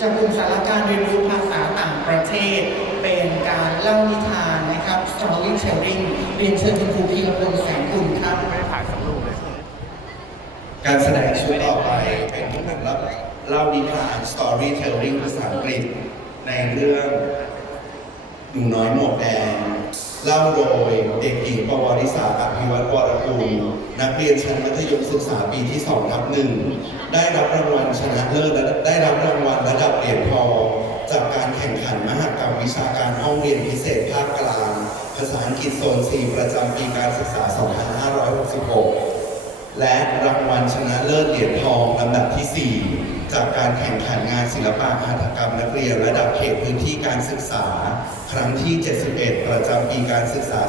จากกลุ่มสารการเรียนรู้ภาษาต่างประเทศเป็นการเล่านิทานนะครับ storytelling เรียนเชิญคุณครูพีรพลแสงกุลครับไม่ได้ถ่ายสักรูปเลยการแสดงชุดต่อไปเป็นหนังเล่านิทาน storytelling ภาษาอังกฤษในเรื่องหนูน้อยหมวกแดงเล่าโดยเด็กหญิงปวริษาอภิวัตรวรกุลนักเรียนชั้นมัธยมศึกษาปีที่ 2/1 ได้รับรางวัลชนะเลิศและได้รับรางวัลระดับเหรียญทองจากการแข่งขันมหกรรมวิชาการห้องเรียนพิเศษภาคกลางภาษาอังกฤษโซน 4 ประจำปีการศึกษา 2566 และรางวัลชนะเลิศเหรียญทองลำดับที่ 4 จากการแข่งขันงานศิลปะหัตถกรรมนักเรียนระดับเขตพื้นที่การศึกษาครั้งที่ 71 ประจำปีการศึกษา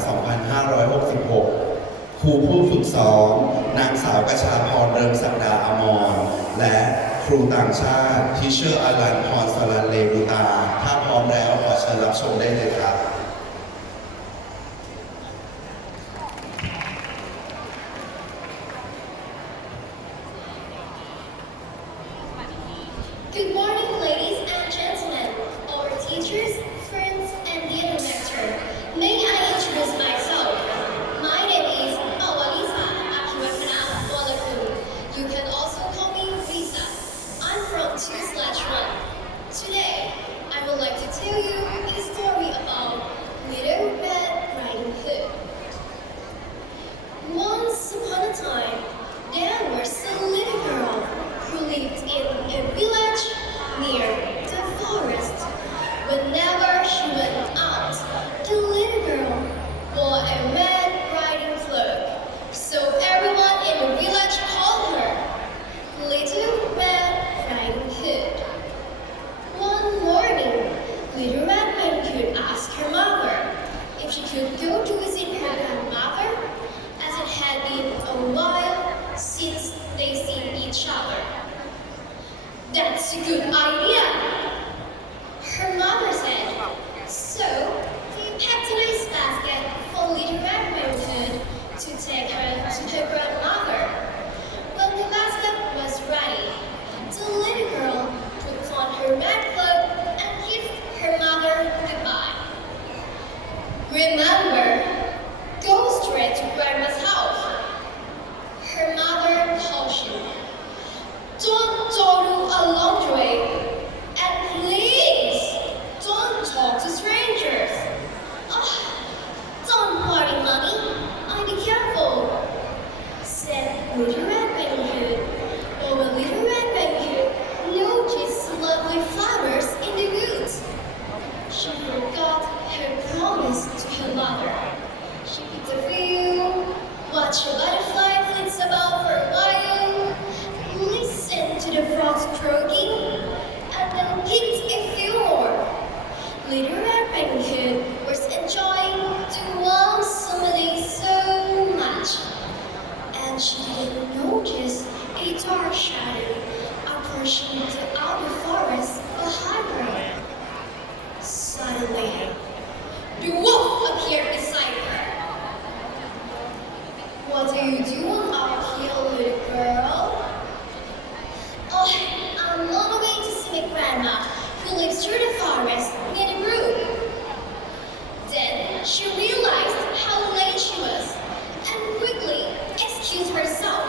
2566 ครูผู้ฝึกสอนนางสาวกชาพรเริงศักดาอมรและครูต่างชาติทิเชอร์อลันพรสลันเลบุตาถ้าพร้อมแล้วขอเชิญรับชมได้เลยครับGood morning, ladies and gentlemen, our teachers, friends, and dear director. May I introduce myself? My name is Awalisa Akiwakana. You can also call me Lisa. I'm from 2/1. Today, I would like to tell you a story about Little Red Riding Hood. Once upon a time, there was a little girl who lived in a village near the forest. Whenever she went out, the little girl wore a red riding cloak, so everyone in the village called her Little Red Riding Hood. One morning, Little Red Riding Hood asked her mother if she could go to visit her grandmother, as it had been a while since they seen each other. That's a good idea, her mother said. So, they packed a nice basket for Little Red Riding Hood to take her to her grandmother. When the basket was ready, the little girl put on her red cloak and kissed her mother goodbye. Remember, go straight to Grandma's house, her mother cautioned. Don't dawdle along the way, and please don't talk to strangers. Oh, don't worry, Mommy. I'll be careful, said Little Red Riding Hood. But when Little Red Riding Hood noticed lovely flowers in the woods, she forgot her promise to her mother. She picked a few, watched a butterfly flits about for a while, listened to the frogs croaking, and then picked a few more. Little Red Riding Hood was enjoying the warm summer day so much, and she didn't notice a dark shadow approaching the outer forest behind her. Suddenly, the wolf appeared beside her. What are you doing out here, little girl? Oh, I'm on my way to see my grandma, who lives through the forest near the brook. Then she realized how late she was and quickly excused herself,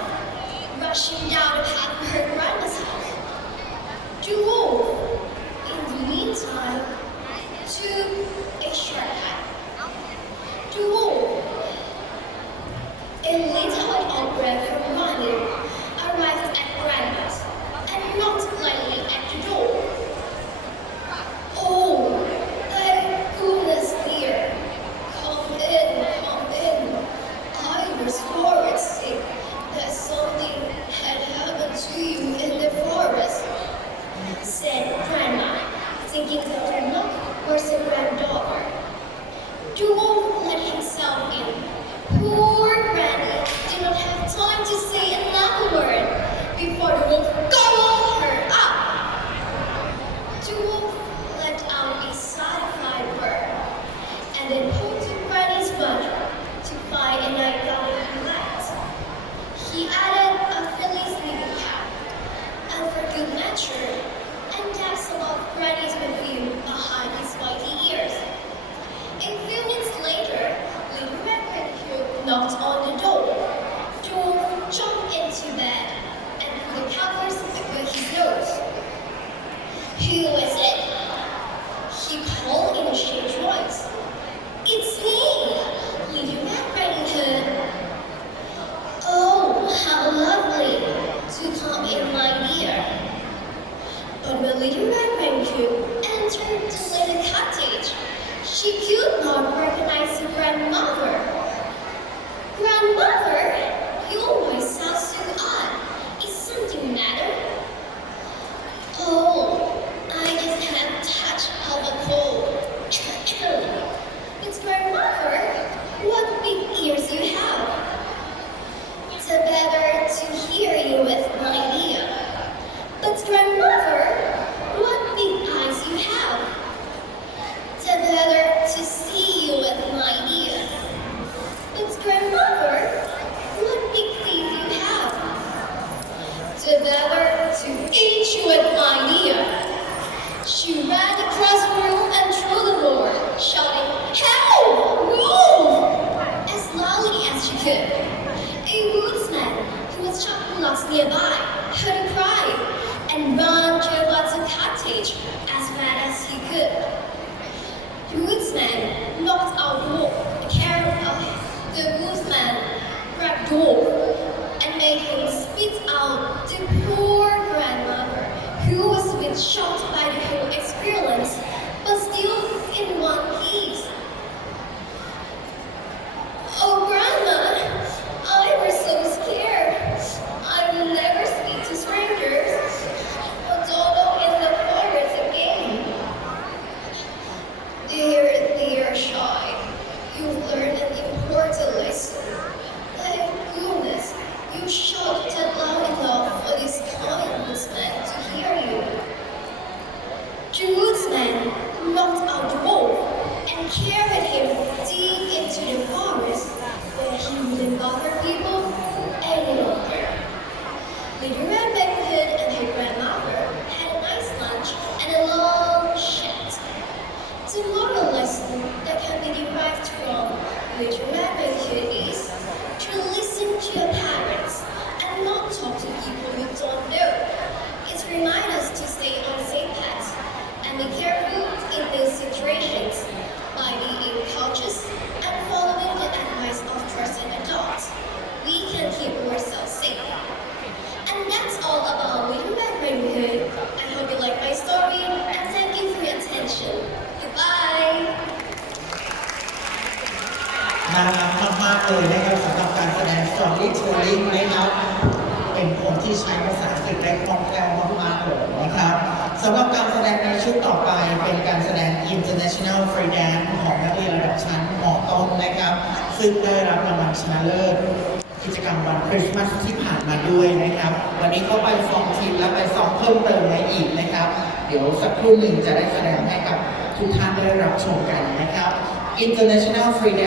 rushing down the path to her grandma's house. The wolf, in the meantime, took a shortcut. The wolf, a little out of breath from running, arrived at Grandma's and knocked lightly at the door. Oh, thank goodness, dear. Come in, come in. I was worried sick that something had happened to you in the forest, said Grandma, thinking that her knock was her granddaughter. The wolf let himself in. Poor Granny did not have time to say another word before the wolf gobbled her up. The wolf let out a satisfied bird and then pulled to Granny's butt to find a nightgown he liked. He added a filly sleeping cap, and for good measure, and dapped some of when Little Red Riding Hood entered the little cottage, she could not recognize her grandmother. Grandmother, you always sound so odd. Is something the matter? Oh, I just had a touch of a cold. It's grandmother. What big ears you have. The better to hear you with my ear. But grandmother, what big eyes you have. The better to see you with my ear. But grandmother, what big teeth you have. The better to eat you with my ear. She ran across the room and through the door, shouting, "Help! Move!" as loudly as she could. A woodsman who was chopping logs nearby heard her cry and ran towards the cottage as fast as he could. The woodsman knocked out the wolf. The woodsman grabbed the wolf and made him spit out the poor grandmother, who was a bit shocked by the whole experience, but still in one piece. Oh, Grandma, I was so scared. I will never speak to strangers, but although in the forest again. Dear shy, you've learned an important lesson. Thank goodness you shouted loud enough for this kind woodsman to hear you. The woodsman knocked out the wolf and carried him deep into the forest where he wouldn't bother people any longer. Little Red Riding Hood and her grandmother had a nice lunch and a long chat. The moral lesson that can be derived from Little Red Riding Hood is to listen to your parents and not talk to people you don't know. It reminds us to stay on the safe path and be careful in those situations by being cautious and following the advice of trusted adults. We can keep ourselves safe. And that's all about Little Red Riding Hood. I hope you like my story and thank you for your attention. Goodbye. น่ารักมากๆเลยนะครับสำหรับการแสดง storytelling นะครับเป็นคนที่ใช้ภาษาอังกฤษได้คล่องแคล่วมากๆเลยนะครับสำหรับการแสดงในชุดต่อไปเป็นการแสดง International Free Dance ของนักเรียนระดับชั้นม.ต้นนะครับซึ่งได้รับรางวัลชนะเลิศกิจกรรมวันคริสต์มาสที่ผ่านมาด้วยนะครับวันนี้เขาไปฟอร์มทีมและไปซ้อมเพิ่มเติมในอีกนะครับเดี๋ยวสักครู่หนึ่งจะได้แสดงให้กับทุกท่านได้รับชมกันนะครับ International Free Dance